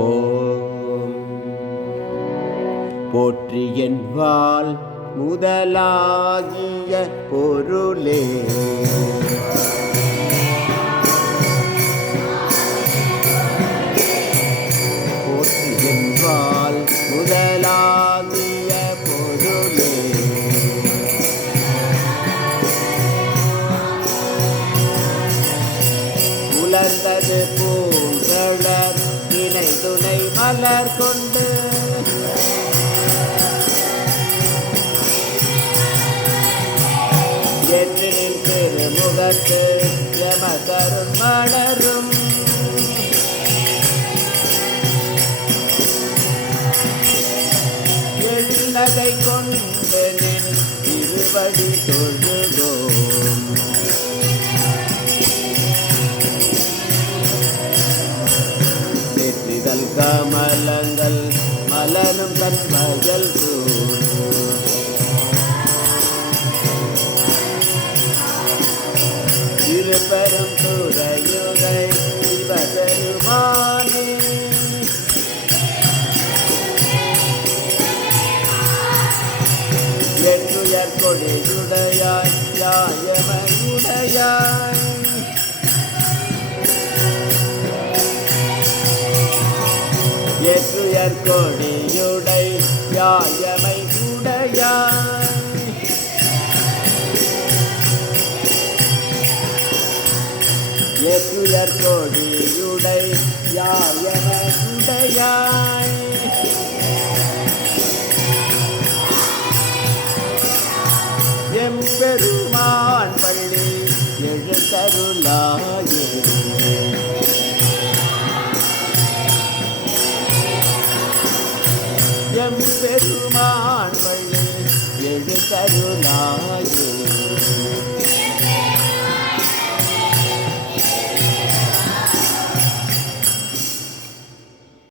ஓம் போற்றி என்பால் முதலாகிய பொருளே போற்றி என்பால் முதலாகிய பொருளே உலர்ந்தது பூங்கழற் இணை துணை மலர் கொண்டு என்றின் திருமுகத்து யமதரும் மலரும் எண்ணகை கொண்டு நின் திருவடி தொழுவோம். செற்றிதழ் கமலங்கள் மலரும் கண்மகள் இருபெரும் துறையுரை சிவபெருமானே எட்டுயர் கொடியுடையாய் யாயமையுடையாய் எட்டுயர் கொடியுடை யாயமையுடையாய் எட்டுயர் கொடியுடை யாயமையுடையாய் எம்பெருமான் பள்ளி எழுந்தருளாயே எம்பெருமான் பள்ளி எழுந்தருளாயே